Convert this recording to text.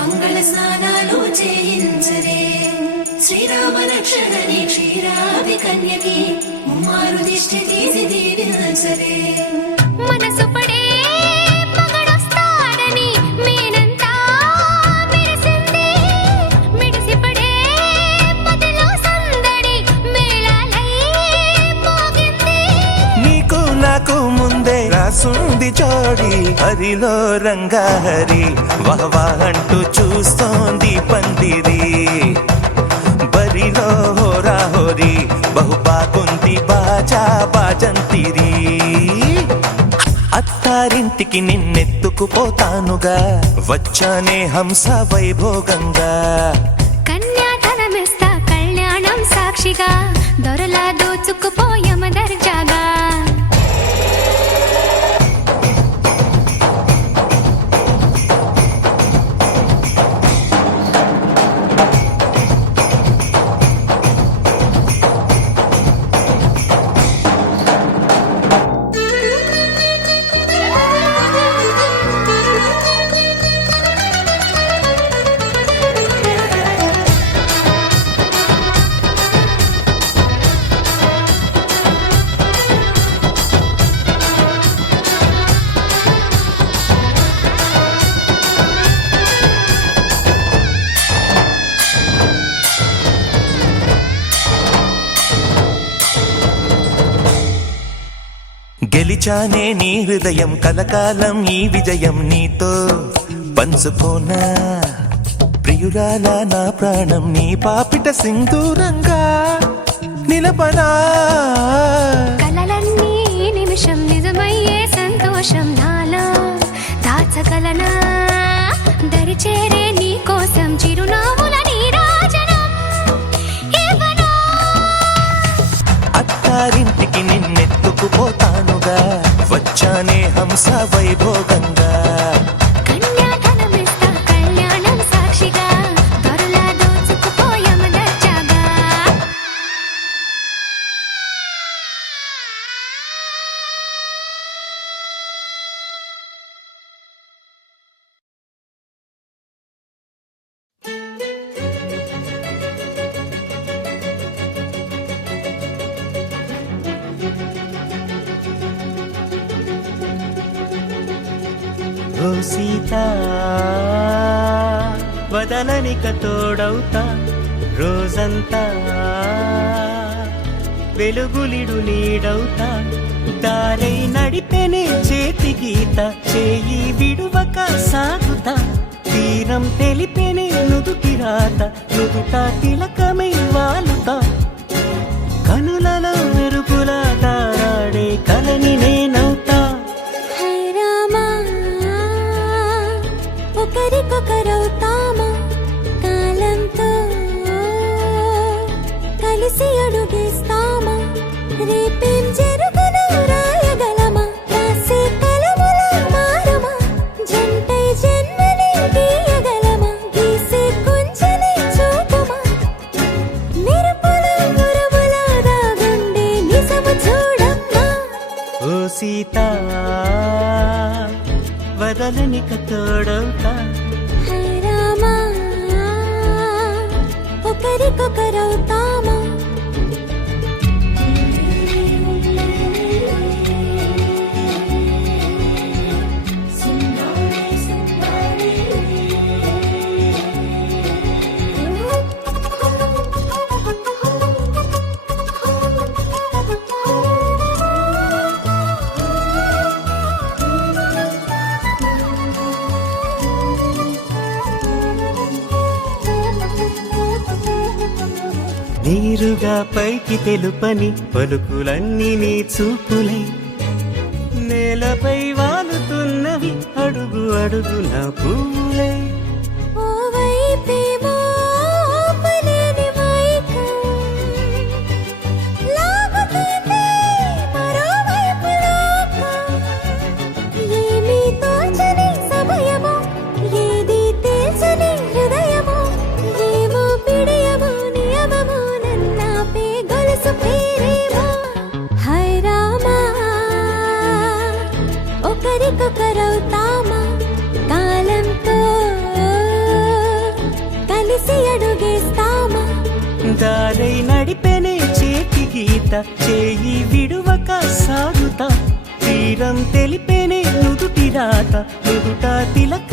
మంగళ స్నానాలు చేయించరే శ్రీరామ రక్షణని క్షీరాది కన్యకి ముమ్మారు దిష్టి తీసి దీవించరే మనసు పడే మగడొస్తాడని మేనంతా మెరిసింది మిడిసి పడే పదిలో సందడి మేళాలై మోగింది నీకు నాకు ముందే రాసుంది జోడి హరిలో రంగాహరి వహవా అంటూ చూస్తోంది పందిరి బరిలో హోరా హోరి బహు బాగుంది బాజా బాజంతిరి అత్తారింటికి నిన్నెత్తుకుపోతానుగా వచ్చానే హంస వైభోగంగా కన్యాధనమిస్తా కళ్యాణం సాక్షిగా దొరలా దోచుకుపోయమ దర్జాగా గెలిచానే నీ హృదయం కలకాలం ఈ విజయం నీతో పంచుకోనా ప్రియురాలా నా ప్రాణం నీ పాపిట సింధూరంగా నిలపనా కలలన్నీ నిమిషం నిజమయ్యే సంతోషం నాలో దాచగలనా దరిచేరే నీ కోసం చిరునవ్వుల నీరాజనం ఇవ్వనా అత్తారింటికి నిన్నెత్తుకుపోతానుగా వచ్చానే హంస వైభోగంగా కన్యాధనమిస్తా కళ్యాణం సాక్షిగా దొరలా దోచుకుపోయమ దర్జాగా ఓ సీతా వదలనిక తోడవుతా రోజంతా వెలుగులిడు నీడవుతా దారై నడిపెనే చేతి గీత చేయి విడువక సాగుతా తీరం తెలిపెనే నుదుటి రాత నుదుట తిలకమై వాలుతా కనులలో మెరుపులా తారాడే కలని నేనవుతా ఒకరికొకరవుతామా కాలంతో కలిసి అడుగేస్తామా రేపేం జరుగును రాయగలమా రాసే కలములా మారమా జంటై జన్మని గీయగలమా గీసే కొంచెని చూపుమా మెరుపుల మురముల దాగుండే నిజము చూడమ్మా ఓ సీతా వదలనిక తోడవుతా హై రామా ఒకరికొకరవుతామా నీరుగా పైకి తెలుపని పలుకులన్నీ నీ చూపులై నేలపై వాలుతున్నవి అడుగు అడుగు నా పువ్వులై ఓ వైపేమో ఆపలేని మైకం లాగుతుంది మరోవైపు లోకం ఏమీ తోచని సమయమో ఏది తేల్చని హృదయమో ఏమో పిడియమో నియమమో నన్నాపే గొలుసు పేరేమో హై రామా ఒకరికొకరవుతామా కాలంతో చేయి విడువక సాగుతా తీరం తెలిపేనే నుదుటి రాత నుదుట తిలక